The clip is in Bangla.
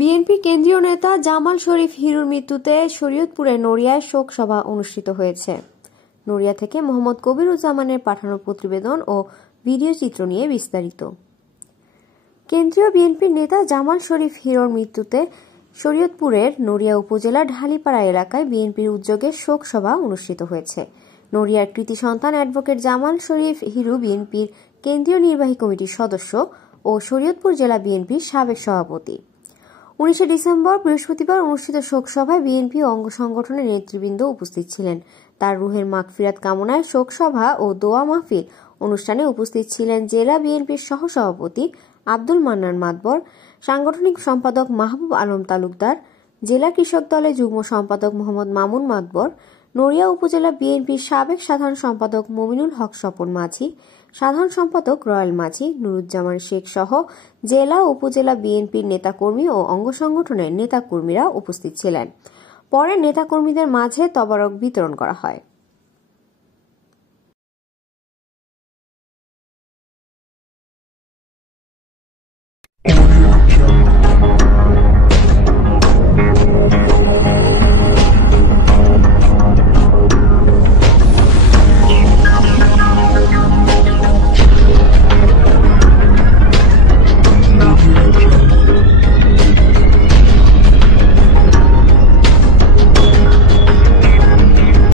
বিএনপি কেন্দ্রীয় নেতা জামাল শরীফ হিরুর মৃত্যুতে শরীয়তপুরের নড়িয়ায় শোক সভা অনুষ্ঠিত হয়েছে। নড়িয়া থেকে মোহাম্মদ কবিরুজ্জামানের পাঠানো প্রতিবেদন ও ভিডিও চিত্র নিয়ে বিস্তারিত। কেন্দ্রীয় বিএনপির নেতা জামাল শরীফ হিরোর মৃত্যুতে শরীয়তপুরের নড়িয়া উপজেলার ঢালিপাড়া এলাকায় বিএনপির উদ্যোগে শোক সভা অনুষ্ঠিত হয়েছে। নড়িয়ার কৃতি সন্তান অ্যাডভোকেট জামাল শরীফ হিরু বিএনপির কেন্দ্রীয় নির্বাহী কমিটির সদস্য ও শরীয়তপুর জেলা বিএনপির সাবেক সভাপতি। 19 ডিসেম্বর বৃহস্পতিবার অনুষ্ঠিত শোক সভায় বিএনপি অঙ্গ সংগঠনের নেতৃবৃন্দ উপস্থিত ছিলেন। তার রুহের মাগফিরাত কামনায় শোক সভা ও দোয়া মাহফিল অনুষ্ঠানে উপস্থিত ছিলেন জেলা বিএনপির সহসভাপতি আব্দুল মান্নান মাতবর, সাংগঠনিক সম্পাদক মাহবুব আলম তালুকদার, জেলা কৃষক দলের যুগ্ম সম্পাদক মোহাম্মদ মামুন মাতবর, নড়িয়া উপজেলা বিএনপির সাবেক সাধারণ সম্পাদক মমিনুল হক স্বপন মাঝি, সাধারণ সম্পাদক রয়্যাল মাঝি, নুরুজ্জামান শেখ সহ জেলা ও উপজেলা বিএনপির নেতাকর্মী ও অঙ্গ সংগঠনের নেতাকর্মীরা উপস্থিত ছিলেন। পরে নেতাকর্মীদের মাঝে তবারক বিতরণ করা হয়।